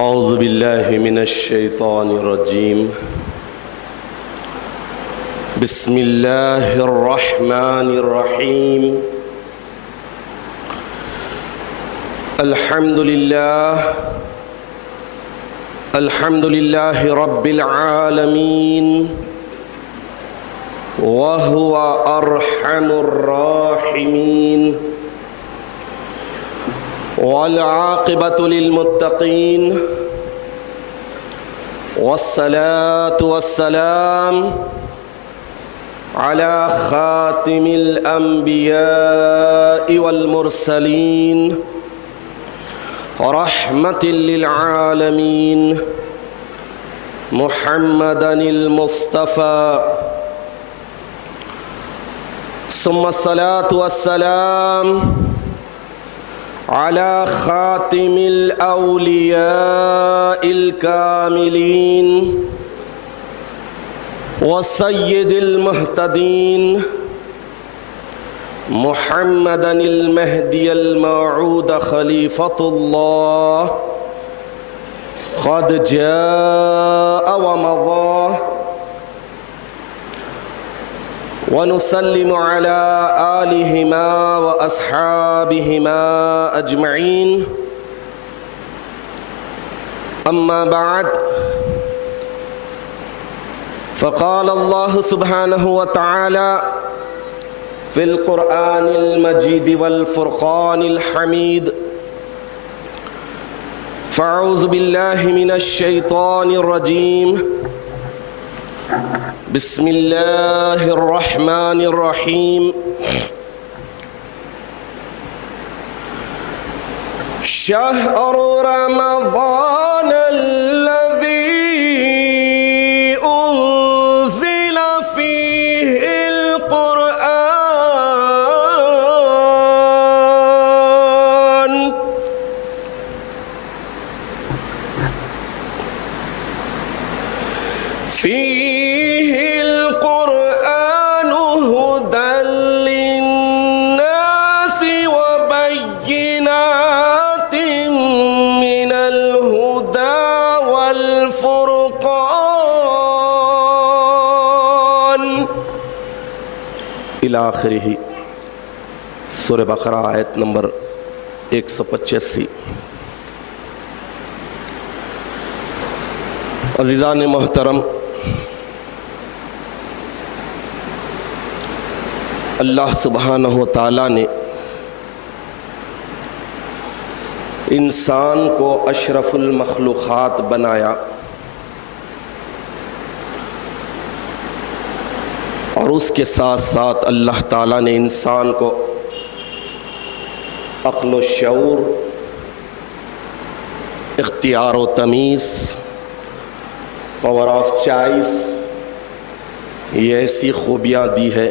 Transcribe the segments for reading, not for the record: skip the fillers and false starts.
اعوذ باللہ من الشیطان الرجیم بسم اللہ الرحمن الرحیم الحمد للہ رب العالمین وهو ارحم الراحمین والعاقبۃ للمتقین والصلاة والسلام على خاتم الانبیاء والمرسلین رحمۃ للعالمین محمدا المصطفى ثم الصلاة والسلام على خاتم الأولياء الكاملين وسيد المهتدين محمدا المهدي الموعود خليفة الله قد جاء ومضى ونسلم على آلهما وأصحابهما أجمعين أما بعد فقال الله سبحانه وتعالى في القرآن المجيد والفرقان الحميد فأعوذ بالله من الشيطان الرجيم بسم اللہ الرحمن الرحیم شہر رمضان الذی انزل فیہ القرآن فیہ القرآن ہدی للناس وبینات من الہدی والفرقان الی آخرہ۔ سورہ بقرہ آیت نمبر 185۔ عزیزان محترم، اللہ سبحانہ و تعالیٰ نے انسان کو اشرف المخلوقات بنایا، اور اس کے ساتھ ساتھ اللہ تعالیٰ نے انسان کو عقل و شعور، اختیار و تمیز، پاور آف چوائس، یہ ایسی خوبیاں دی ہے،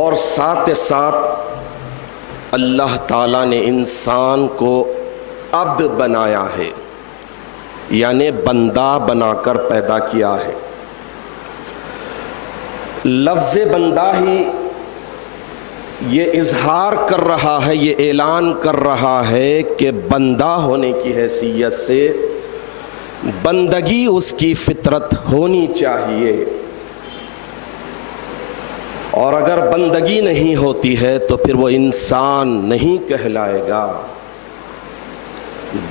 اور ساتھ ساتھ اللہ تعالیٰ نے انسان کو عبد بنایا ہے، یعنی بندہ بنا کر پیدا کیا ہے۔ لفظ بندہ ہی یہ اظہار کر رہا ہے، یہ اعلان کر رہا ہے کہ بندہ ہونے کی حیثیت سے بندگی اس کی فطرت ہونی چاہیے، اور اگر بندگی نہیں ہوتی ہے تو پھر وہ انسان نہیں کہلائے گا،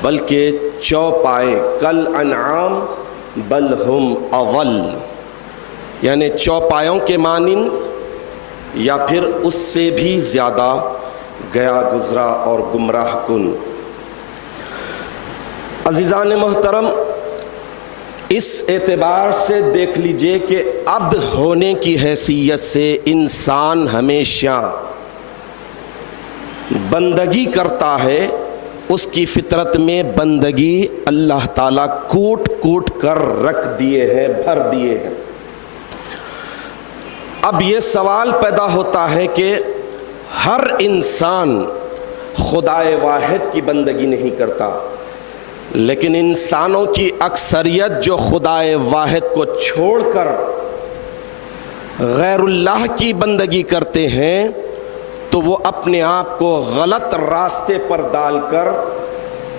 بلکہ چوپائے کل انعام بل ہم اضل، یعنی چوپایوں کے مانند یا پھر اس سے بھی زیادہ گیا گزرا اور گمراہ کن۔ عزیزان محترم، اس اعتبار سے دیکھ لیجئے کہ عبد ہونے کی حیثیت سے انسان ہمیشہ بندگی کرتا ہے، اس کی فطرت میں بندگی اللہ تعالیٰ کوٹ کوٹ کر رکھ دیے ہیں، بھر دیے ہیں۔ اب یہ سوال پیدا ہوتا ہے کہ ہر انسان خدائے واحد کی بندگی نہیں کرتا، لیکن انسانوں کی اکثریت جو خدائے واحد کو چھوڑ کر غیر اللہ کی بندگی کرتے ہیں تو وہ اپنے آپ کو غلط راستے پر ڈال کر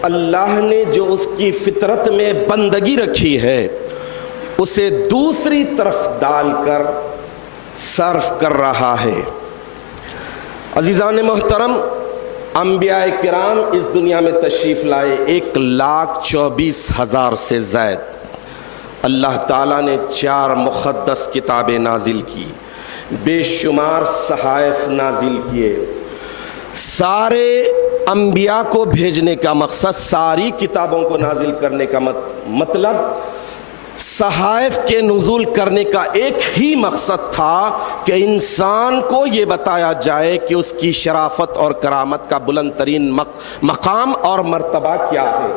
اللہ نے جو اس کی فطرت میں بندگی رکھی ہے اسے دوسری طرف ڈال کر صرف کر رہا ہے۔ عزیزان محترم، انبیاء کرام اس دنیا میں تشریف لائے 1,24,000 سے زائد۔ اللہ تعالیٰ نے 4 مقدس کتابیں نازل کی، بے شمار صحائف نازل کیے۔ سارے انبیاء کو بھیجنے کا مقصد، ساری کتابوں کو نازل کرنے کا مطلب، صحائف کے نزول کرنے کا ایک ہی مقصد تھا کہ انسان کو یہ بتایا جائے کہ اس کی شرافت اور کرامت کا بلند ترین مقام اور مرتبہ کیا ہے۔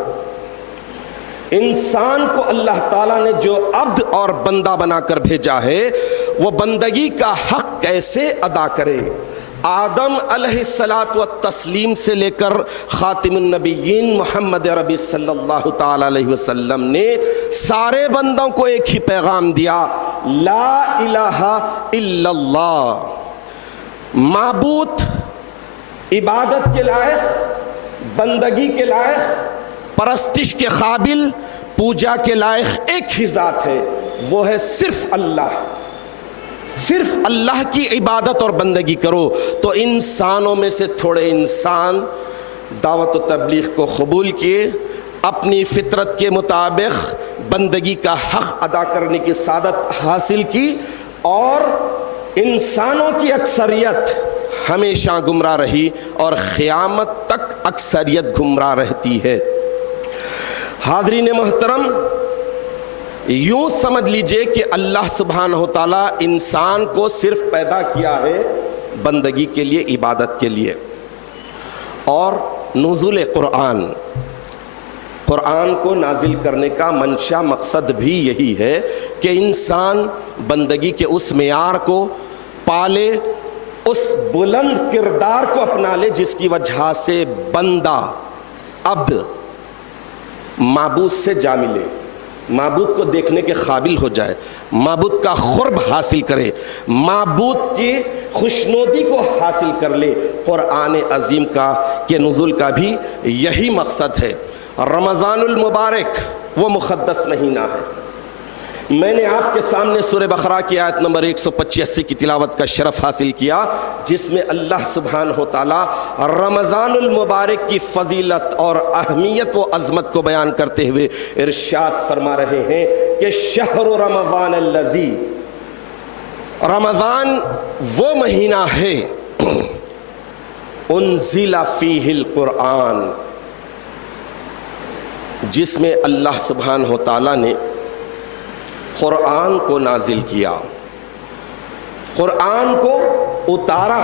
انسان کو اللہ تعالیٰ نے جو عبد اور بندہ بنا کر بھیجا ہے وہ بندگی کا حق کیسے ادا کرے۔ آدم علیہ الصلاۃ والتسلیم سے لے کر خاتم النبیین محمد عربی صلی اللہ تعالی علیہ وسلم نے سارے بندوں کو ایک ہی پیغام دیا، لا الہ الا اللہ، معبود عبادت کے لائق، بندگی کے لائق، پرستش کے قابل، پوجا کے لائق ایک ہی ذات ہے، وہ ہے صرف اللہ۔ صرف اللہ کی عبادت اور بندگی کرو۔ تو انسانوں میں سے تھوڑے انسان دعوت و تبلیغ کو قبول کیے، اپنی فطرت کے مطابق بندگی کا حق ادا کرنے کی سعادت حاصل کی، اور انسانوں کی اکثریت ہمیشہ گمراہ رہی اور قیامت تک اکثریت گمراہ رہتی ہے۔ حاضرین محترم، یوں سمجھ لیجئے کہ اللہ سبحانہ و تعالیٰ انسان کو صرف پیدا کیا ہے بندگی کے لیے، عبادت کے لیے، اور نزول قرآن کو نازل کرنے کا منشا مقصد بھی یہی ہے کہ انسان بندگی کے اس معیار کو پالے، اس بلند کردار کو اپنا لے جس کی وجہ سے بندہ، عبد، معبود سے جا ملے، معبود کو دیکھنے کے قابل ہو جائے، معبود کا قرب حاصل کرے، معبود کی خوشنودی کو حاصل کر لے۔ قرآن عظیم کے نزول کا بھی یہی مقصد ہے۔ رمضان المبارک وہ مقدس مہینہ ہے۔ میں نے آپ کے سامنے سورہ بقرہ کی آیت نمبر 185 کی تلاوت کا شرف حاصل کیا، جس میں اللہ سبحانہ و تعالیٰ رمضان المبارک کی فضیلت اور اہمیت و عظمت کو بیان کرتے ہوئے ارشاد فرما رہے ہیں کہ شہر رمضان الذی، رمضان وہ مہینہ ہے انزل فیہ القرآن، جس میں اللہ سبحانہ و تعالیٰ نے قرآن کو نازل کیا، قرآن کو اتارا،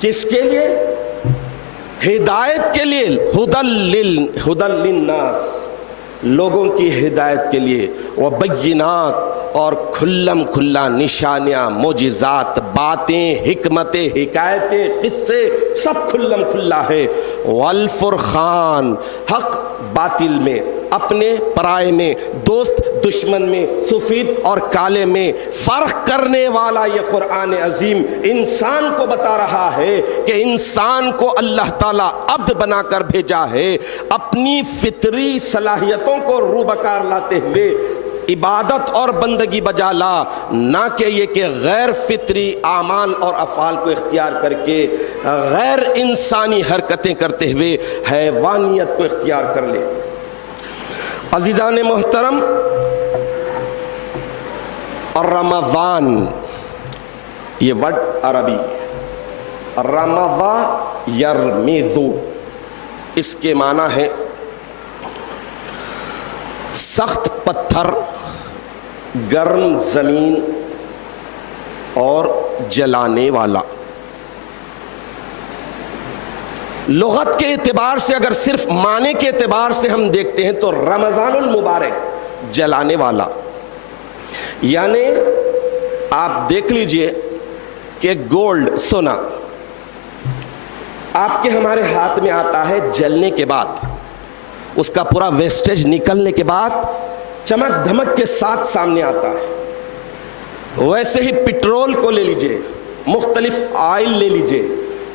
کس کے لیے؟ ہدایت کے لیے، ہدی للناس، لوگوں کی ہدایت کے لیے، وبینات، اور کھلم کھلا نشانیاں، معجزات، باتیں، حکمتیں، حکایتیں، قصے، سب کھلم کھلا ہے۔ والفرقان، حق باطل میں، اپنے پرائے میں، دوست دشمن میں، سفید اور کالے میں فرق کرنے والا یہ قرآن عظیم انسان کو بتا رہا ہے کہ انسان کو اللہ تعالیٰ عبد بنا کر بھیجا ہے، اپنی فطری صلاحیتوں کو روبکار لاتے ہوئے عبادت اور بندگی بجا لا، نہ کہ یہ کہ غیر فطری اعمال اور افعال کو اختیار کر کے غیر انسانی حرکتیں کرتے ہوئے حیوانیت کو اختیار کر لے۔ عزیزان محترم، رمضان یہ ورڈ عربی، رمضا یرمزو، اس کے معنی ہے سخت پتھر، گرم زمین اور جلانے والا۔ لغت کے اعتبار سے اگر صرف معنی کے اعتبار سے ہم دیکھتے ہیں تو رمضان المبارک جلانے والا، یعنی آپ دیکھ لیجئے کہ گولڈ، سونا آپ کے ہمارے ہاتھ میں آتا ہے جلنے کے بعد، اس کا پورا ویسٹیج نکلنے کے بعد چمک دھمک کے ساتھ سامنے آتا ہے۔ ویسے ہی پٹرول کو لے لیجئے، مختلف آئل لے لیجئے،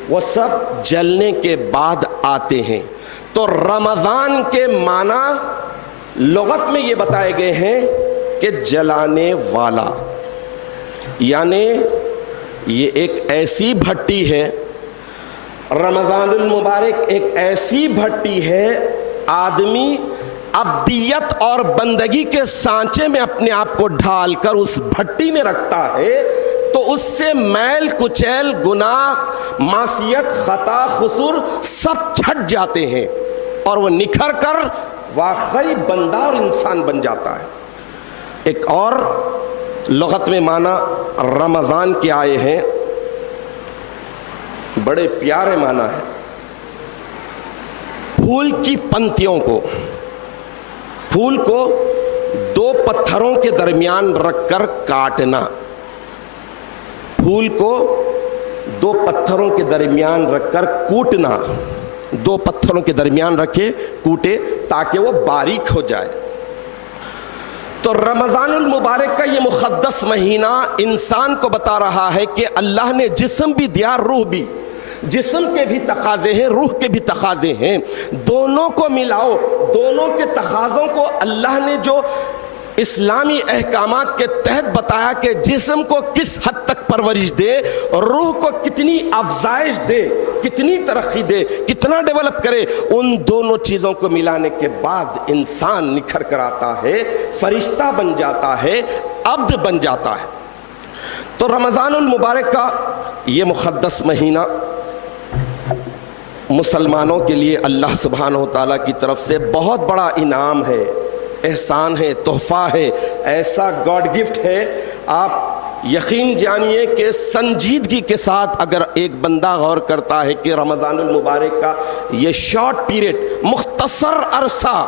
وہ سب جلنے کے بعد آتے ہیں۔ تو رمضان کے معنی لغت میں یہ بتائے گئے ہیں کہ جلانے والا، یعنی یہ ایک ایسی بھٹی ہے، رمضان المبارک ایک ایسی بھٹی ہے، آدمی عبدیت اور بندگی کے سانچے میں اپنے آپ کو ڈھال کر اس بھٹی میں رکھتا ہے تو اس سے میل کچیل گناہ معصیت خطا قصور سب چھٹ جاتے ہیں اور وہ نکھر کر واقعی بندہ اور انسان بن جاتا ہے۔ ایک اور لغت میں معنی رمضان کے آئے ہیں، بڑے پیارے معنی ہیں۔ پھول کی پنتیوں کو، پھول کو دو پتھروں کے درمیان رکھ کر کاٹنا، پھول کو دو پتھروں کے درمیان رکھ کر کوٹنا، دو پتھروں کے درمیان رکھے کوٹے تاکہ وہ باریک ہو جائے۔ تو رمضان المبارک کا یہ مقدس مہینہ انسان کو بتا رہا ہے کہ اللہ نے جسم بھی دیا، روح بھی، جسم کے بھی تقاضے ہیں، روح کے بھی تقاضے ہیں، دونوں کو ملاؤ، دونوں کے تقاضوں کو اللہ نے جو اسلامی احکامات کے تحت بتایا کہ جسم کو کس حد تک پرورش دے، روح کو کتنی افزائش دے، کتنی ترقی دے، کتنا ڈیولپ کرے، ان دونوں چیزوں کو ملانے کے بعد انسان نکھر کر آتا ہے، فرشتہ بن جاتا ہے، عبد بن جاتا ہے۔ تو رمضان المبارک کا یہ مقدس مہینہ مسلمانوں کے لیے اللہ سبحانہ و تعالیٰ کی طرف سے بہت بڑا انعام ہے، احسان ہے، تحفہ ہے، ایسا گاڈ گفٹ ہے۔ آپ یقین جانیے کہ سنجیدگی کے ساتھ اگر ایک بندہ غور کرتا ہے کہ رمضان المبارک کا یہ شارٹ پیریڈ، مختصر عرصہ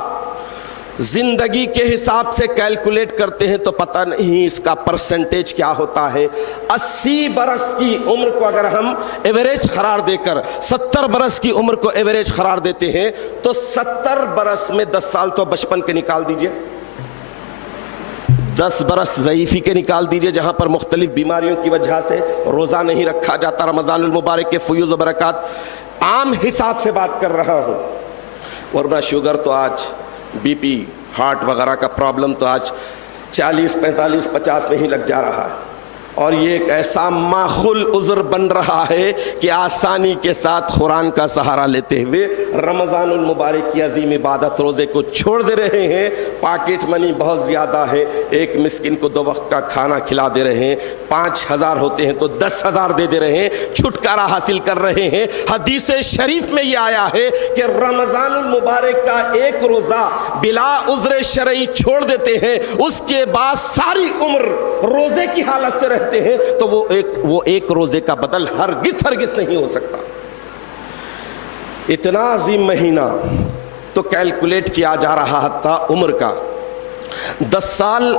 زندگی کے حساب سے کیلکولیٹ کرتے ہیں تو پتہ نہیں اس کا پرسنٹیج کیا ہوتا ہے۔ 80 برس کی عمر کو اگر ہم ایوریج قرار دے کر 70 برس کی عمر کو ایوریج قرار دیتے ہیں تو 70 برس میں 10 سال تو بچپن کے نکال دیجئے، 10 برس ضعیفی کے نکال دیجئے جہاں پر مختلف بیماریوں کی وجہ سے روزہ نہیں رکھا جاتا۔ رمضان المبارک کے فیوز و برکات عام حساب سے بات کر رہا ہوں، ورنہ شوگر تو آج، بی پی، ہارٹ وغیرہ کا پرابلم تو آج 40 45 50 میں ہی لگ جا رہا ہے، اور یہ ایک ایسا ماخول عذر بن رہا ہے کہ آسانی کے ساتھ قرآن کا سہارا لیتے ہوئے رمضان المبارک کی عظیم عبادت روزے کو چھوڑ دے رہے ہیں۔ پاکٹ منی بہت زیادہ ہے، ایک مسکین کو 2 وقت کا کھانا کھلا دے رہے ہیں، 5000 ہوتے ہیں تو 10,000 دے دے رہے ہیں، چھٹکارا حاصل کر رہے ہیں۔ حدیث شریف میں یہ آیا ہے کہ رمضان المبارک کا ایک روزہ بلا عذر شرعی چھوڑ دیتے ہیں، اس کے بعد ساری عمر روزے کی حالت سے رہتے ہیں تو وہ ایک روزے کا بدل ہرگز نہیں ہو سکتا۔ اتنا عظیم مہینہ تو کیلکولیٹ کیا جا رہا حتیٰ عمر کا، 10 سال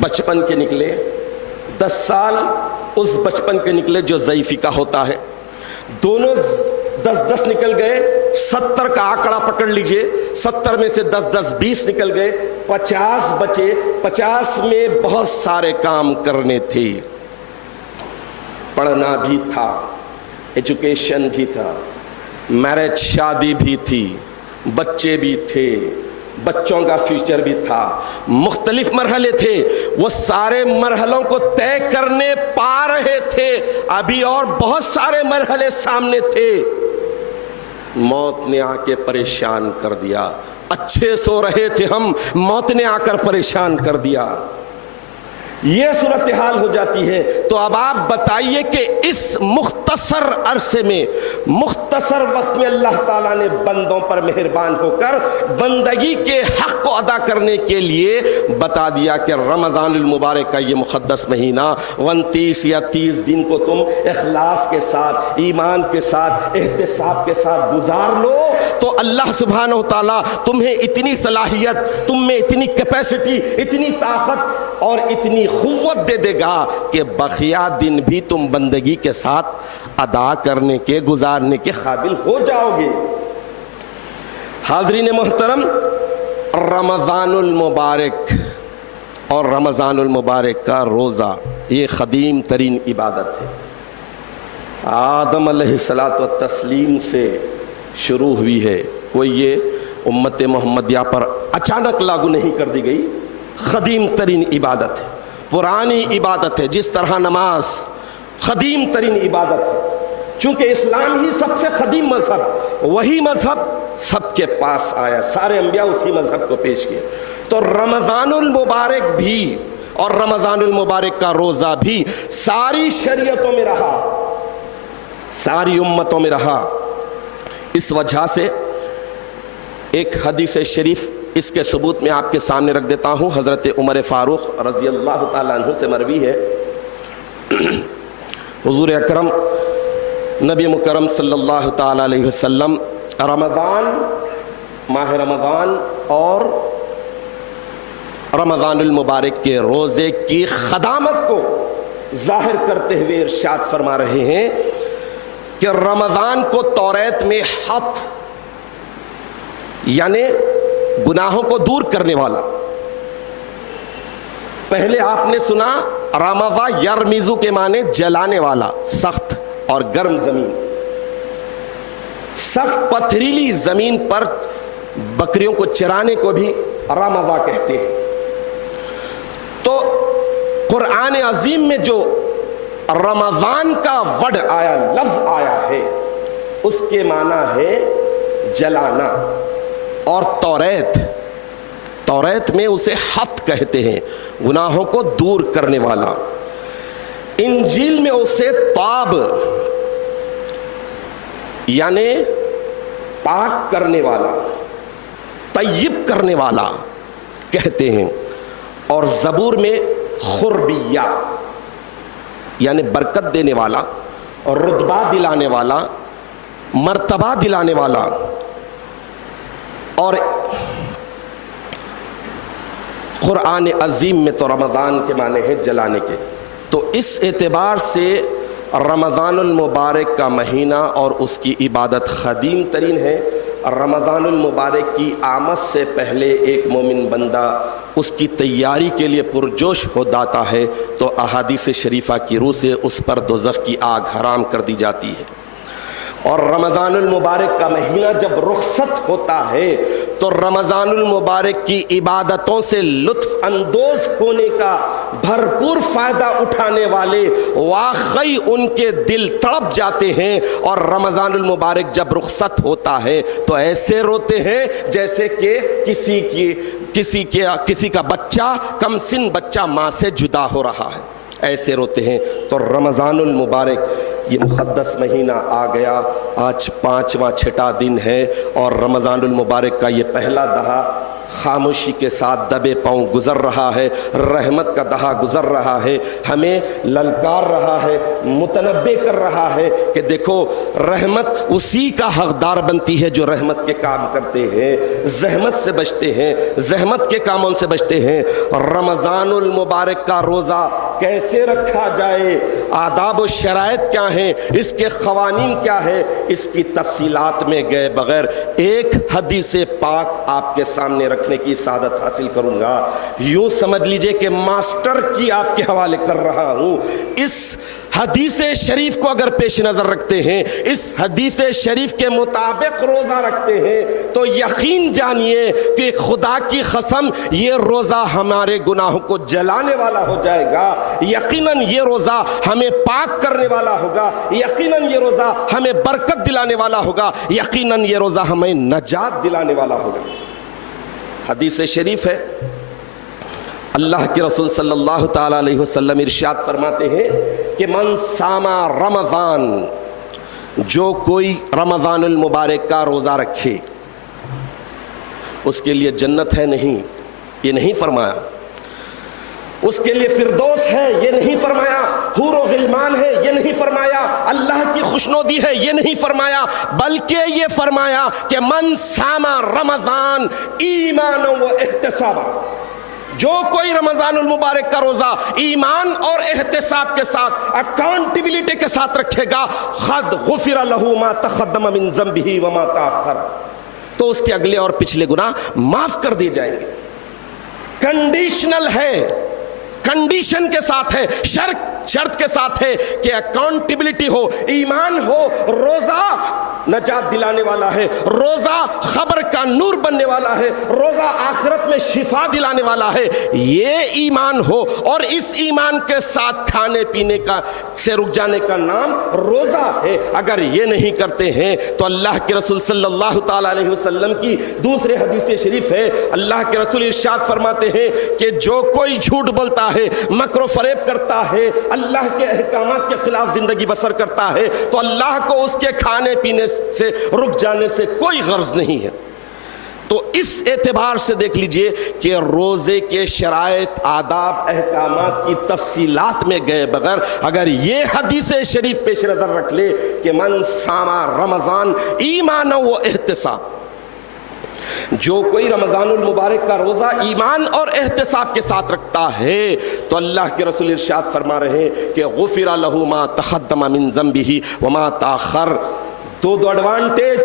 بچپن کے نکلے، 10 سال اس بچپن کے نکلے جو ضعیفی کا ہوتا ہے، دونوں 10 نکل گئے، 70 کا آنکڑا پکڑ لیجئے، 70 میں سے 10 20 نکل گئے، 50 بچے، 50 میں بہت سارے کام کرنے تھے، پڑھنا بھی تھا، ایجوکیشن بھی تھا، میرج شادی بھی تھی، بچے بھی تھے، بچوں کا فیوچر بھی تھا، مختلف مرحلے تھے، وہ سارے مرحلوں کو طے کرنے پا رہے تھے، ابھی اور بہت سارے مرحلے سامنے تھے۔ موت نے آ کے پریشان کر دیا، اچھے سو رہے تھے ہم، موت نے آ کر پریشان کر دیا، یہ صورتحال ہو جاتی ہے۔ تو اب آپ بتائیے کہ اس مختصر عرصے میں، مختصر وقت میں اللہ تعالیٰ نے بندوں پر مہربان ہو کر بندگی کے حق کو ادا کرنے کے لیے بتا دیا کہ رمضان المبارک کا یہ مقدس مہینہ 29 یا 30 دن کو تم اخلاص کے ساتھ، ایمان کے ساتھ، احتساب کے ساتھ گزار لو تو اللہ سبحانہ و تعالیٰ تمہیں اتنی صلاحیت، تم میں اتنی کیپیسٹی، اتنی طاقت اور اتنی قوت دے دے گا کہ بقیہ دن بھی تم بندگی کے ساتھ ادا کرنے کے، گزارنے کے قابل ہو جاؤ گے۔ حاضرین محترم، رمضان المبارک اور رمضان المبارک کا روزہ یہ قدیم ترین عبادت ہے، آدم علیہ الصلوۃ والتسلیم سے شروع ہوئی ہے، کوئی یہ امت محمدیہ پر اچانک لاگو نہیں کر دی گئی، قدیم ترین عبادت ہے، پرانی عبادت ہے، جس طرح نماز قدیم ترین عبادت ہے۔ چونکہ اسلام ہی سب سے قدیم مذہب، وہی مذہب سب کے پاس آیا، سارے انبیاء اسی مذہب کو پیش کیے۔ تو رمضان المبارک بھی اور رمضان المبارک کا روزہ بھی ساری شریعتوں میں رہا، ساری امتوں میں رہا۔ اس وجہ سے ایک حدیث شریف اس کے ثبوت میں آپ کے سامنے رکھ دیتا ہوں، حضرت عمر فاروق رضی اللہ تعالیٰ عنہ سے مروی ہے، حضور اکرم نبی مکرم صلی اللہ تعالیٰ علیہ وسلم رمضان، ماہ رمضان اور رمضان المبارک کے روزے کی خدامت کو ظاہر کرتے ہوئے ارشاد فرما رہے ہیں کہ رمضان کو توریت میں حط یعنی گناہوں کو دور کرنے والا، پہلے آپ نے سنا رمضا یرمزو کے معنی جلانے والا، سخت اور گرم زمین، سخت پتھریلی زمین پر بکریوں کو چرانے کو بھی رمضا کہتے ہیں۔ تو قرآن عظیم میں جو رمضان کا ورڈ آیا، لفظ آیا ہے، اس کے معنی ہے جلانا، اور توریت میں اسے حط کہتے ہیں، گناہوں کو دور کرنے والا۔ انجیل میں اسے طاب یعنی پاک کرنے والا، طیب کرنے والا کہتے ہیں، اور زبور میں خربیہ یعنی برکت دینے والا، اور رتبہ دلانے والا، مرتبہ دلانے والا، اور قرآن عظیم میں تو رمضان کے معنی ہے جلانے کے۔ تو اس اعتبار سے رمضان المبارک کا مہینہ اور اس کی عبادت قدیم ترین ہے۔ رمضان المبارک کی آمد سے پہلے ایک مومن بندہ اس کی تیاری کے لیے پرجوش ہو جاتا ہے تو احادیث شریفہ کی روح سے اس پر دوزخ کی آگ حرام کر دی جاتی ہے۔ اور رمضان المبارک کا مہینہ جب رخصت ہوتا ہے تو رمضان المبارک کی عبادتوں سے لطف اندوز ہونے کا بھرپور فائدہ اٹھانے والے واقعی ان کے دل تڑپ جاتے ہیں، اور رمضان المبارک جب رخصت ہوتا ہے تو ایسے روتے ہیں جیسے کہ کسی کا بچہ، کم سن بچہ ماں سے جدا ہو رہا ہے، ایسے روتے ہیں۔ تو رمضان المبارک یہ مقدس مہینہ آ گیا، آج 5واں چھٹا دن ہے، اور رمضان المبارک کا یہ پہلا دہا خاموشی کے ساتھ دبے پاؤں گزر رہا ہے، رحمت کا دہا گزر رہا ہے، ہمیں للکار رہا ہے، متنبہ کر رہا ہے کہ دیکھو رحمت اسی کا حقدار بنتی ہے جو رحمت کے کام کرتے ہیں، زحمت سے بچتے ہیں، زحمت کے کاموں سے بچتے ہیں۔ رمضان المبارک کا روزہ کیسے رکھا جائے، آداب و شرائط کیا ہیں، اس کے قوانین کیا ہے، اس کی تفصیلات میں گئے بغیر ایک حدیث پاک آپ کے سامنے رکھنے کی سعادت حاصل کروں گا۔ یوں سمجھ لیجئے کہ ماسٹر کی آپ کے حوالے کر رہا ہوں۔ اس حدیث شریف کو اگر پیش نظر رکھتے ہیں، اس حدیث شریف کے مطابق روزہ رکھتے ہیں تو یقین جانیے کہ خدا کی قسم یہ روزہ ہمارے گناہوں کو جلانے والا ہو جائے گا، یقیناً یہ روزہ ہمیں پاک کرنے والا ہوگا، یقیناً یہ روزہ ہمیں برکت دلانے والا ہوگا، یقیناً یہ روزہ ہمیں نجات دلانے والا ہوگا۔ حدیث شریف ہے، اللہ کے رسول صلی اللہ تعالیٰ علیہ وسلم ارشاد فرماتے ہیں کہ من ساما رمضان، جو کوئی رمضان المبارک کا روزہ رکھے اس کے لیے جنت ہے، نہیں، یہ نہیں فرمایا، اس کے لیے فردوس ہے، یہ نہیں فرمایا، حور و غلمان ہے، یہ نہیں فرمایا، اللہ کی خوشنودی ہے، یہ نہیں فرمایا، بلکہ یہ فرمایا کہ من ساما رمضان ایمانا و احتسابا، جو کوئی رمضان المبارک کا روزہ ایمان اور احتساب کے ساتھ، اکاؤنٹیبلٹی کے ساتھ رکھے گا، خد غفر لہ ما تقدم من ذنبہ وما تاخر، تو اس کے اگلے اور پچھلے گناہ معاف کر دیے جائیں گے۔ کنڈیشنل ہے، کنڈیشن کے ساتھ ہے، شرط کے ساتھ ہے کہ اکاؤنٹیبلٹی ہو، ایمان ہو، روزہ نجات دلانے والا ہے، روزہ خبر کا نور بننے والا ہے، روزہ آخرت میں شفا دلانے والا ہے، یہ ایمان ہو اور اس ایمان کے ساتھ کھانے پینے کا سے رک جانے کا نام روزہ ہے، اگر یہ نہیں کرتے ہیں تو اللہ کے رسول صلی اللہ تعالی علیہ وسلم کی دوسرے حدیث شریف ہے، اللہ کے رسول ارشاد فرماتے ہیں کہ جو کوئی جھوٹ بولتا ہے، مکر و فریب کرتا ہے، اللہ کے احکامات کے خلاف زندگی بسر کرتا ہے تو اللہ کو اس کے کھانے پینے سے رک جانے سے کوئی غرض نہیں ہے۔ تو اس اعتبار سے دیکھ لیجئے کہ روزے کے شرائط، آداب، احکامات کی تفصیلات میں گئے بغیر اگر یہ حدیث شریف پیش نظر رکھ لے کہ من صام رمضان ایمان و احتساب، جو کوئی رمضان المبارک کا روزہ ایمان اور احتساب کے ساتھ رکھتا ہے تو اللہ کے رسول ارشاد فرما رہے ہیں کہ غفر لہ ما تقدم من ذنبہ وما تاخر، دو ایڈوانٹیج،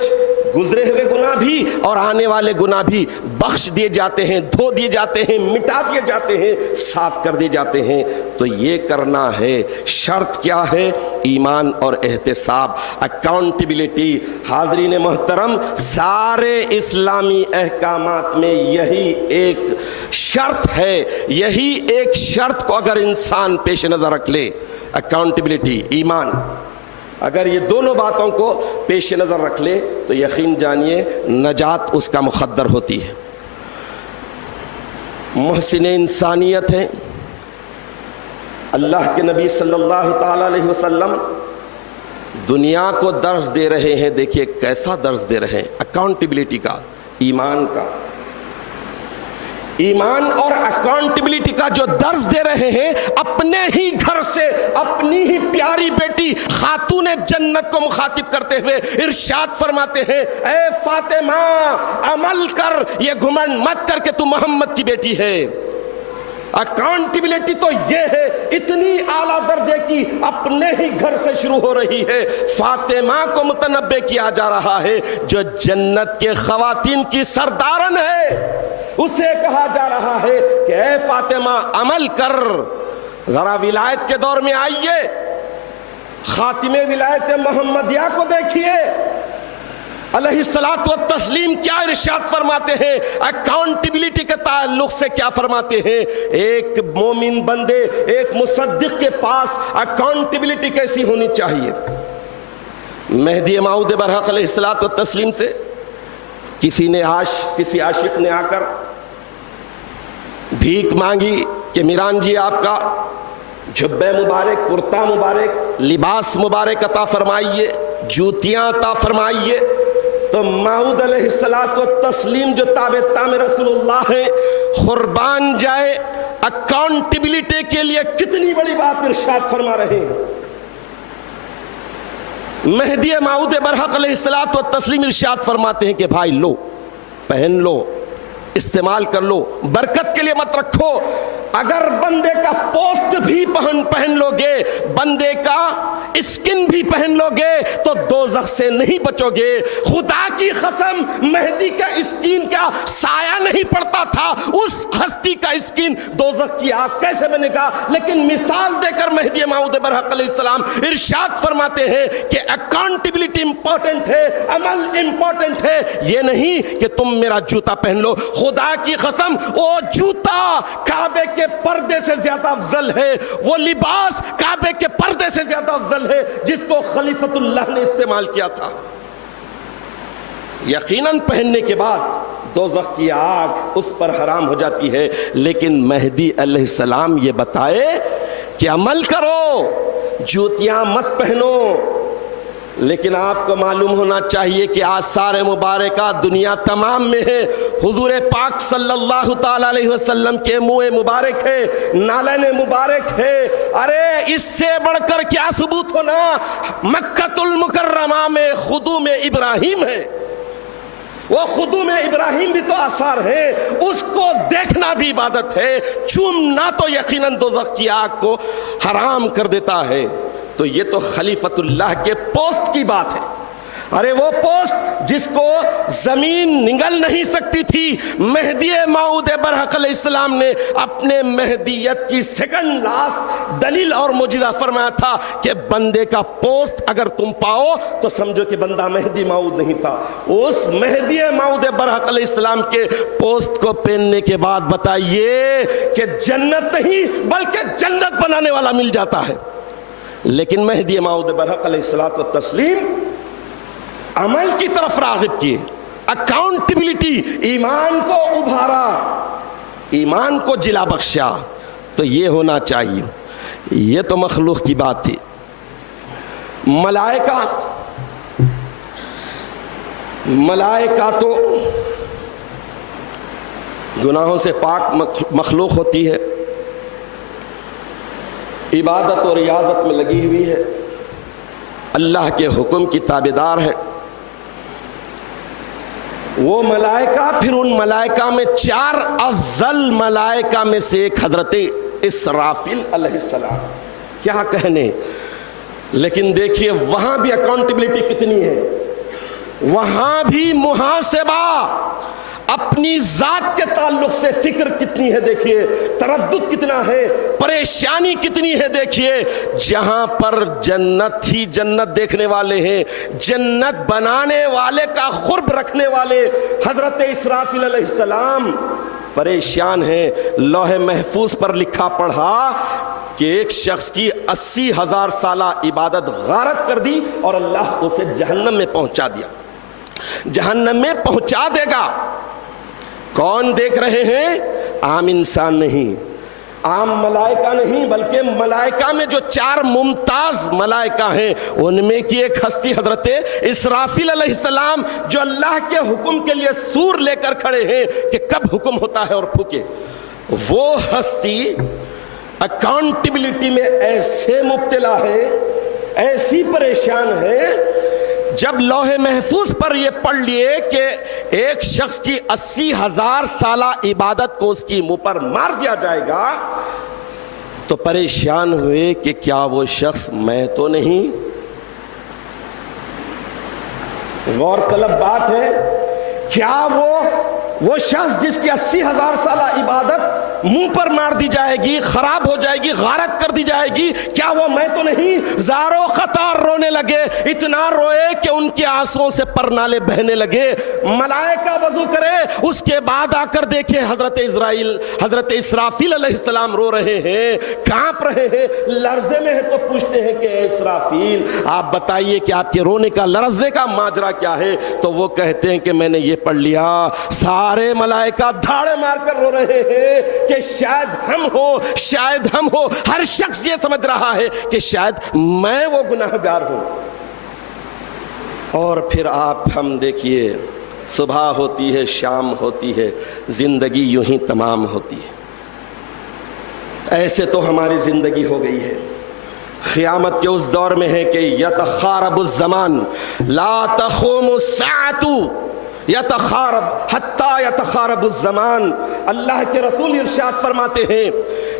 گزرے ہوئے گناہ بھی اور آنے والے گناہ بھی بخش دیے جاتے ہیں، دھو دیے جاتے ہیں، مٹا دیے جاتے ہیں، صاف کر دیے جاتے ہیں۔ تو یہ کرنا ہے، شرط کیا ہے؟ ایمان اور احتساب، اکاؤنٹیبلٹی۔ حاضرین محترم، سارے اسلامی احکامات میں یہی ایک شرط ہے، یہی ایک شرط کو اگر انسان پیش نظر رکھ لے، اکاؤنٹیبلٹی، ایمان، اگر یہ دونوں باتوں کو پیش نظر رکھ لے تو یقین جانیے نجات اس کا مقدر ہوتی ہے۔ محسن انسانیت ہیں، اللہ کے نبی صلی اللہ تعالی علیہ وسلم دنیا کو درس دے رہے ہیں۔ دیکھیے کیسا درس دے رہے ہیں، اکاؤنٹیبلٹی کا، ایمان کا، ایمان اور اکاؤنٹیبلٹی کا جو درس دے رہے ہیں، اپنے ہی گھر سے اپنی ہی پیاری بیٹی خاتون جنت کو مخاطب کرتے ہوئے ارشاد فرماتے ہیں، اے فاطمہ عمل کر، یہ گھمنڈ مت کر کہ تو محمد کی بیٹی ہے۔ اکاؤنٹیبلٹی تو یہ ہے، اتنی اعلیٰ درجے کی اپنے ہی گھر سے شروع ہو رہی ہے۔ فاطمہ کو متنبہ کیا جا رہا ہے جو جنت کے خواتین کی سردارن ہے، اسے کہا جا رہا ہے کہ اے فاطمہ عمل کر۔ ذرا ولایت کے دور میں آئیے، خاتم ولایت محمدیہ کو دیکھیے، علیہ الصلاۃ والتسلیم کیا ارشاد فرماتے ہیں، اکاؤنٹیبلٹی کے تعلق سے کیا فرماتے ہیں۔ ایک مومن بندے، ایک مصدق کے پاس اکاؤنٹیبلٹی کیسی ہونی چاہیے۔ مہدی موعود برحق علیہ الصلاۃ والتسلیم سے کسی عاشق نے آ کر بھیک مانگی کہ میران جی آپ کا جبہ مبارک، کرتا مبارک، لباس مبارک عطا فرمائیے، جوتیاں عطا فرمائیے۔ تو موعود علیہ الصلاۃ والتسلیم جو تابع رسول اللہ ہیں، قربان جائے، اکاؤنٹیبلٹی کے لیے کتنی بڑی بات ارشاد فرما رہے ہیں۔ مہدی موعود برحق علیہ الصلاۃ والتسلیم ارشاد فرماتے ہیں کہ بھائی لو، پہن لو، استعمال کر لو، برکت کے لیے مت رکھو۔ اگر بندے کا پوست بھی پہن لو گے، بندے کا اسکن بھی پہن لو گے تو دوزخ سے نہیں بچو گے۔ خدا کی قسم مہدی کا اسکن کا سایہ نہیں پڑتا تھا، اس ہستی کا اسکن دوزخ کی آگ کیسے بنے گا؟ لیکن مثال دے کر مہدی موعود برحق علیہ السلام ارشاد فرماتے ہیں کہ اکاؤنٹیبلٹی امپورٹنٹ ہے، عمل امپورٹنٹ ہے، یہ نہیں کہ تم میرا جوتا پہن لو۔ خدا کی قسم وہ جوتا کعبے کے پردے سے زیادہ افضل ہے، وہ لباس کعبے کے پردے سے زیادہ افضل ہے جس کو خلیفۃ اللہ نے استعمال کیا تھا۔ یقیناً پہننے کے بعد دوزخ کی آگ اس پر حرام ہو جاتی ہے، لیکن مہدی علیہ السلام یہ بتائے کہ عمل کرو، جوتیاں مت پہنو۔ لیکن آپ کو معلوم ہونا چاہیے کہ آثار مبارکہ دنیا تمام میں ہے۔ حضور پاک صلی اللہ تعالی علیہ وسلم کے منہ مبارک ہے، نالین مبارک ہے، ارے اس سے بڑھ کر کیا ثبوت ہونا؟ مکہ المکرمہ میں خدوم ابراہیم ہے، وہ خدوم ابراہیم بھی تو آثار ہے، اس کو دیکھنا بھی عبادت ہے، چومنا تو یقیناً دوزخ کی آگ کو حرام کر دیتا ہے۔ تو یہ تو خلیفۃ اللہ کے پوسٹ کی بات ہے۔ ارے وہ پوسٹ جس کو زمین نگل نہیں سکتی تھی، مہدی موعود برحق علیہ السلام نے اپنے مہدیت کی سیکنڈ لاسٹ دلیل اور معجزہ فرمایا تھا کہ بندے کا پوسٹ اگر تم پاؤ تو سمجھو کہ بندہ مہدی موعود نہیں تھا۔ اس مہدی موعود برحق علیہ السلام کے پوسٹ کو پہننے کے بعد بتائیے کہ جنت نہیں بلکہ جنت بنانے والا مل جاتا ہے۔ لیکن مہدی موعود برحق علیہ السلام عمل کی طرف راغب کیے، اکاؤنٹیبلٹی، ایمان کو ابھارا، ایمان کو جلا بخشا۔ تو یہ ہونا چاہیے۔ یہ تو مخلوق کی بات تھی۔ ملائکہ تو گناہوں سے پاک مخلوق ہوتی ہے، عبادت اور ریاضت میں لگی ہوئی ہے، اللہ کے حکم کی تابعدار ہے۔ وہ ملائکہ، پھر ان ملائکہ میں 4 افضل ملائکہ میں سے ایک حضرت اسرافیل علیہ السلام، کیا کہنے۔ لیکن دیکھیے وہاں بھی اکاؤنٹیبلٹی کتنی ہے، وہاں بھی محاسبہ، اپنی ذات کے تعلق سے فکر کتنی ہے، دیکھیے تردد کتنا ہے، پریشانی کتنی ہے۔ دیکھیے جہاں پر جنت ہی جنت دیکھنے والے ہیں، جنت بنانے والے کا قرب رکھنے والے حضرت اسرافیل علیہ السلام پریشان ہیں۔ لوح محفوظ پر لکھا پڑھا کہ ایک شخص کی 80,000 سالہ عبادت غارت کر دی اور اللہ اسے جہنم میں پہنچا دیا، جہنم میں پہنچا دے گا۔ کون دیکھ رہے ہیں؟ عام انسان نہیں، عام ملائکہ نہیں، بلکہ ملائکہ میں جو 4 ممتاز ملائکہ ہیں ان میں کی ایک ہستی حضرت اسرافیل علیہ السلام، جو اللہ کے حکم کے لیے سور لے کر کھڑے ہیں کہ کب حکم ہوتا ہے اور پھونکے۔ وہ ہستی اکاؤنٹیبلٹی میں ایسے مبتلا ہے، ایسی پریشان ہے، جب لوح محفوظ پر یہ پڑھ لیے کہ ایک شخص کی 80,000 سالہ عبادت کو اس کی منہ پر مار دیا جائے گا، تو پریشان ہوئے کہ کیا وہ شخص میں تو نہیں۔ غور طلب بات ہے، کیا وہ شخص جس کی 80,000 سالہ عبادت منہ پر مار دی جائے گی، خراب ہو جائے گی، غارت کر دی جائے گی، کیا وہ میں تو نہیں؟ زارو قطار رونے لگے، اتنا روئے کہ ان کے آنسوؤں سے پرنالے بہنے لگے۔ ملائکہ وضو کرے، اس کے بعد آ کر دیکھے حضرت اسرافیل علیہ السلام رو رہے ہیں، کانپ رہے ہیں، لرزے میں ہے، تو پوچھتے ہیں کہ اے اسرافیل آپ بتائیے کہ آپ کے رونے کا، لرزے کا ماجرا کیا ہے؟ تو وہ کہتے ہیں کہ میں نے یہ پڑھ لیا۔ سارے ملائکہ دھاڑے مار کر رو رہے ہیں کہ شاید ہم ہو۔ ہر شخص یہ سمجھ رہا ہے کہ شاید میں وہ گناہگار ہوں۔ اور پھر آپ ہم دیکھیے، صبح ہوتی ہے، شام ہوتی ہے، زندگی یوں ہی تمام ہوتی ہے۔ ایسے تو ہماری زندگی ہو گئی ہے۔ قیامت کے اس دور میں ہے کہ یتخارب الزمان، لا تقوم الساعة یتخارب حتی یتخارب الزمان۔ اللہ کے رسول ارشاد فرماتے ہیں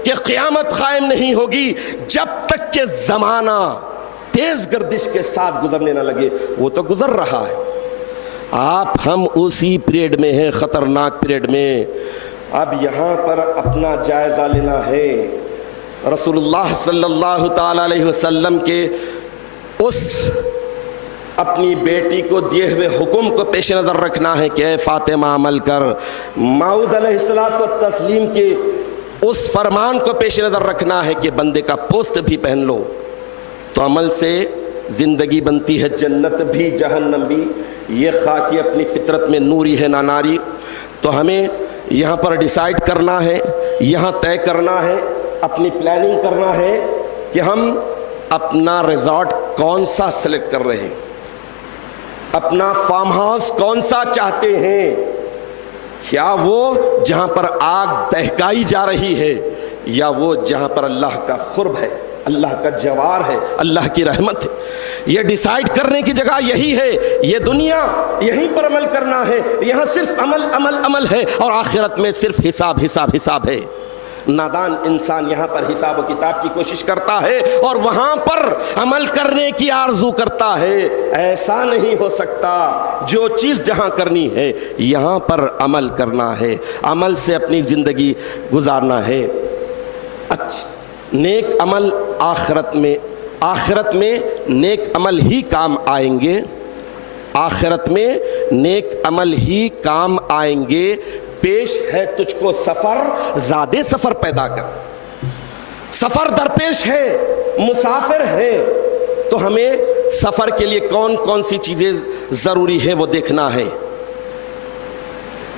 کہ قیامت قائم نہیں ہوگی جب تک کہ زمانہ تیز گردش کے ساتھ گزرنے نہ لگے۔ وہ تو گزر رہا ہے، آپ ہم اسی پیریڈ میں ہیں، خطرناک پیریڈ میں۔ اب یہاں پر اپنا جائزہ لینا ہے۔ رسول اللہ صلی اللہ تعالی علیہ وسلم کے اس اپنی بیٹی کو دیے ہوئے حکم کو پیش نظر رکھنا ہے کہ اے فاطمہ عمل کر۔ موعود علیہ الصلوۃ والتسلیم کے اس فرمان کو پیش نظر رکھنا ہے کہ بندے کا پوست بھی پہن لو۔ تو عمل سے زندگی بنتی ہے، جنت بھی جہنم بھی۔ یہ خاکی اپنی فطرت میں نوری ہے نہ ناری۔ تو ہمیں یہاں پر ڈیسائیڈ کرنا ہے، یہاں طے کرنا ہے، اپنی پلاننگ کرنا ہے کہ ہم اپنا ریزورٹ کون سا سلیکٹ کر رہے ہیں، اپنا فارم ہاؤس کون سا چاہتے ہیں۔ کیا وہ جہاں پر آگ دہکائی جا رہی ہے، یا وہ جہاں پر اللہ کا قرب ہے، اللہ کا جوار ہے، اللہ کی رحمت ہے؟ یہ ڈیسائیڈ کرنے کی جگہ یہی ہے۔ یہ دنیا یہیں پر عمل کرنا ہے، یہاں صرف عمل عمل عمل ہے، اور آخرت میں صرف حساب حساب حساب ہے۔ نادان انسان یہاں پر حساب و کتاب کی کوشش کرتا ہے اور وہاں پر عمل کرنے کی آرزو کرتا ہے. ایسا نہیں ہو سکتا. جو چیز جہاں کرنی ہے یہاں پر عمل کرنا ہے, عمل سے اپنی زندگی گزارنا ہے. نیک عمل آخرت میں نیک عمل ہی کام آئیں گے. آخرت میں نیک عمل ہی کام آئیں گے. پیش ہے تجھ کو سفر, زیادہ سفر پیدا کر. سفر درپیش ہے, مسافر ہے, تو ہمیں سفر کے لیے کون کون سی چیزیں ضروری ہے وہ دیکھنا ہے.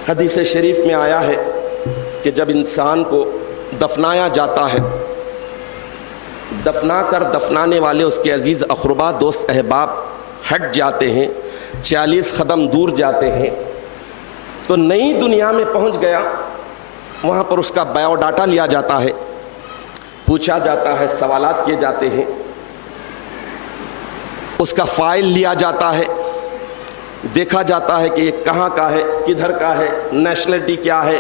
حدیث شریف میں آیا ہے کہ جب انسان کو دفنایا جاتا ہے, دفنا کر دفنانے والے اس کے عزیز اقربا دوست احباب ہٹ جاتے ہیں, 40 قدم دور جاتے ہیں, تو نئی دنیا میں پہنچ گیا. وہاں پر اس کا بایو ڈاٹا لیا جاتا ہے, پوچھا جاتا ہے, سوالات کیے جاتے ہیں, اس کا فائل لیا جاتا ہے, دیکھا جاتا ہے کہ یہ کہاں کا ہے, کدھر کا ہے, نیشنلٹی کیا ہے,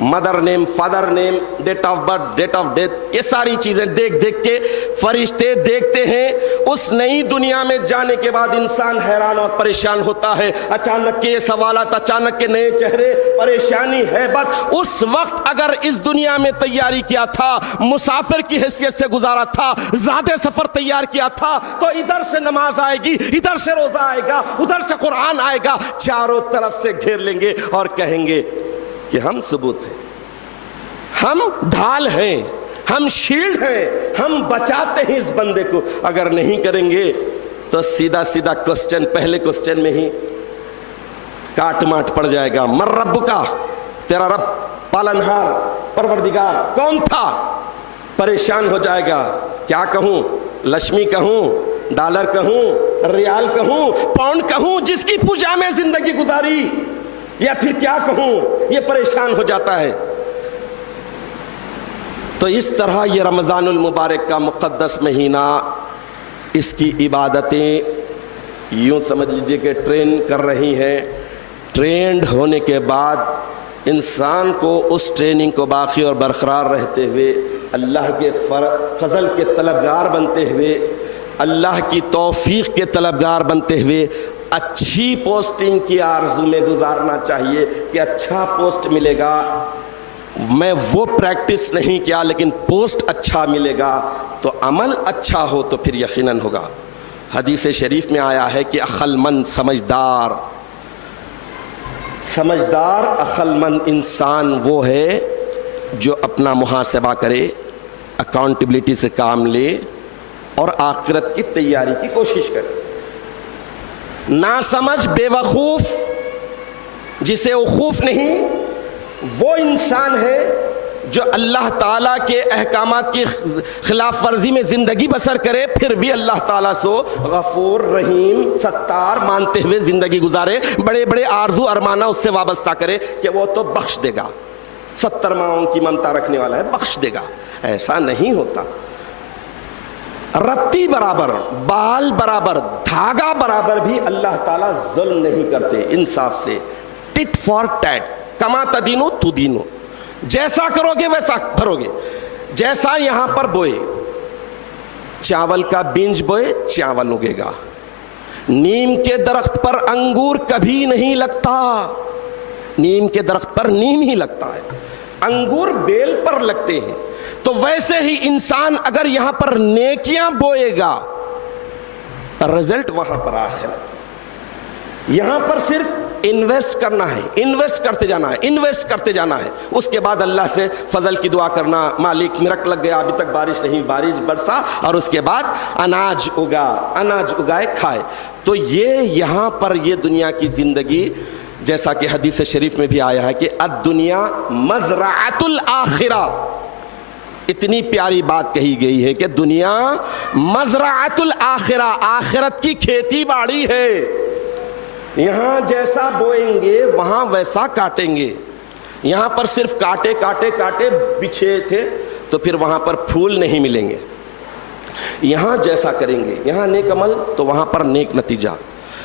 mother name, father name, date of birth, date of death, یہ ساری چیزیں دیکھ کے فرشتے دیکھتے ہیں. اس نئی دنیا میں جانے کے بعد انسان حیران اور پریشان ہوتا ہے. اچانک کے سوالات, اچانک کے نئے چہرے, پریشانی ہے. اس وقت اگر اس دنیا میں تیاری کیا تھا, مسافر کی حیثیت سے گزارا تھا, زیادہ سفر تیار کیا تھا, تو ادھر سے نماز آئے گی, ادھر سے روزہ آئے گا, ادھر سے قرآن آئے گا, چاروں طرف سے گھیر لیں گے اور کہیں گے کہ ہم ثبوت ہیں, ہم ڈھال ہیں, ہم شیلڈ ہیں, ہم بچاتے ہیں اس بندے کو. اگر نہیں کریں گے تو سیدھا کوسچن, پہلے کوسچن میں ہی کاٹ ماٹ پڑ جائے گا. من رب کا, تیرا رب پالنہار پروردگار کون تھا؟ پریشان ہو جائے گا. کیا کہوں, لکشمی کہوں, ڈالر کہوں, ریال کہوں, پاؤنڈ کہوں, جس کی پوجا میں زندگی گزاری, یا پھر کیا کہوں, یہ پریشان ہو جاتا ہے. تو اس طرح یہ رمضان المبارک کا مقدس مہینہ, اس کی عبادتیں یوں سمجھ لیجئے کہ ٹرین کر رہی ہیں. ٹرینڈ ہونے کے بعد انسان کو اس ٹریننگ کو باقی اور برقرار رہتے ہوئے, اللہ کے فضل کے طلبگار بنتے ہوئے, اللہ کی توفیق کے طلبگار بنتے ہوئے اچھی پوسٹنگ کی آرزو میں گزارنا چاہیے کہ اچھا پوسٹ ملے گا. میں وہ پریکٹس نہیں کیا لیکن پوسٹ اچھا ملے گا, تو عمل اچھا ہو تو پھر یقیناً ہوگا. حدیث شریف میں آیا ہے کہ عقل مند سمجھدار عقل مند انسان وہ ہے جو اپنا محاسبہ کرے, اکاؤنٹیبلٹی سے کام لے اور آخرت کی تیاری کی کوشش کرے. ناسمجھ بے وقوف, جسے وقوف نہیں, وہ انسان ہے جو اللہ تعالیٰ کے احکامات کی خلاف ورزی میں زندگی بسر کرے, پھر بھی اللہ تعالیٰ سے غفور رحیم ستار مانتے ہوئے زندگی گزارے, بڑے بڑے آرزو ارمانہ اس سے وابستہ کرے کہ وہ تو بخش دے گا, 70 ماہوں کی ممتا رکھنے والا ہے, بخش دے گا. ایسا نہیں ہوتا. رتی برابر, بال برابر, دھاگا برابر بھی اللہ تعالیٰ ظلم نہیں کرتے, انصاف سے. ٹٹ فار ٹیٹ, کما تدینو تو دینو, جیسا کرو گے ویسا بھرو گے. جیسا یہاں پر بوئے, چاول کا بیج بوئے چاول اگے گا. نیم کے درخت پر انگور کبھی نہیں لگتا, نیم کے درخت پر نیم ہی لگتا ہے, انگور بیل پر لگتے ہیں. تو ویسے ہی انسان اگر یہاں پر نیکیاں بوئے گا, رزلٹ وہاں پر آخرت. یہاں پر صرف انویسٹ کرنا ہے, انویسٹ کرتے جانا ہے, انویسٹ کرتے جانا ہے. اس کے بعد اللہ سے فضل کی دعا کرنا, مالک مرک لگ گیا, ابھی تک بارش نہیں, بارش برسا, اور اس کے بعد اناج اگائے کھائے. تو یہ یہاں پر یہ دنیا کی زندگی, جیسا کہ حدیث شریف میں بھی آیا ہے کہ الدنیا مزرعۃ الآخرہ. اتنی پیاری بات کہی گئی ہے کہ دنیا مزرعۃ الآخرہ, آخرت کی کھیتی باڑی ہے. یہاں جیسا بوئیں گے وہاں ویسا کاٹیں گے. یہاں پر صرف کاٹے کاٹے کاٹے بچھے تھے تو پھر وہاں پر پھول نہیں ملیں گے. یہاں جیسا کریں گے, یہاں نیک عمل تو وہاں پر نیک نتیجہ.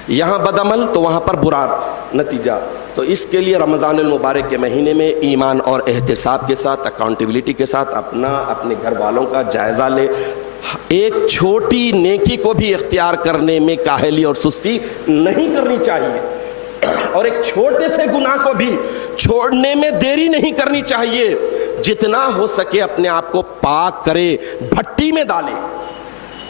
یہاں بدعمل تو وہاں پر برا نتیجہ. تو اس کے لیے رمضان المبارک کے مہینے میں ایمان اور احتساب کے ساتھ، اکاؤنٹیبلٹی کے ساتھ اپنے گھر والوں کا جائزہ لے. ایک چھوٹی نیکی کو بھی اختیار کرنے میں کاہلی اور سستی نہیں کرنی چاہیے، اور ایک چھوٹے سے گناہ کو بھی چھوڑنے میں دیری نہیں کرنی چاہیے. جتنا ہو سکے اپنے آپ کو پاک کرے، بھٹی میں ڈالے،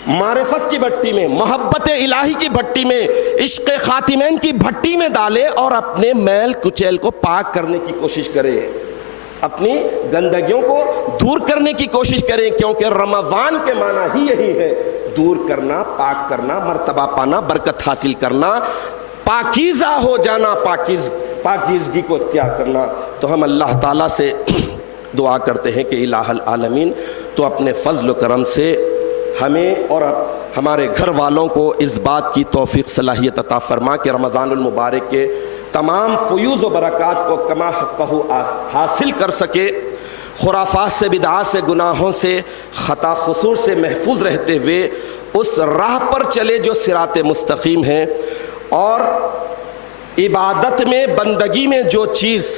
معرفت کی بھٹی میں، محبت الہی کی بھٹی میں، عشق خاتمین کی بھٹی میں ڈالے، اور اپنے میل کچیل کو پاک کرنے کی کوشش کرے، اپنی گندگیوں کو دور کرنے کی کوشش کریں. کیونکہ رمضان کے معنی ہی یہی ہے، دور کرنا، پاک کرنا، مرتبہ پانا، برکت حاصل کرنا، پاکیزہ ہو جانا، پاکیزگی کو اختیار کرنا. تو ہم اللہ تعالیٰ سے دعا کرتے ہیں کہ الہ العالمین تو اپنے فضل و کرم سے ہمیں اور ہمارے گھر والوں کو اس بات کی توفیق صلاحیت عطا فرما کہ رمضان المبارک کے تمام فیوز و برکات کو کما حقہ حاصل کر سکے، خرافات سے، بدعات سے، گناہوں سے، خطا قصور سے محفوظ رہتے ہوئے اس راہ پر چلے جو صراط مستقیم ہے. اور عبادت میں، بندگی میں جو چیز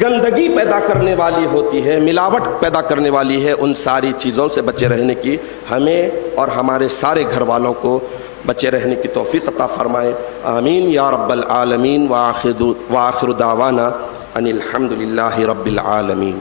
گندگی پیدا کرنے والی ہوتی ہے، ملاوٹ پیدا کرنے والی ہے، ان ساری چیزوں سے بچے رہنے کی ہمیں اور ہمارے سارے گھر والوں کو بچے رہنے کی توفیق عطا فرمائے. آمین یا رب العالمین. وآخر دعوانا ان الحمد للہ رب العالمین.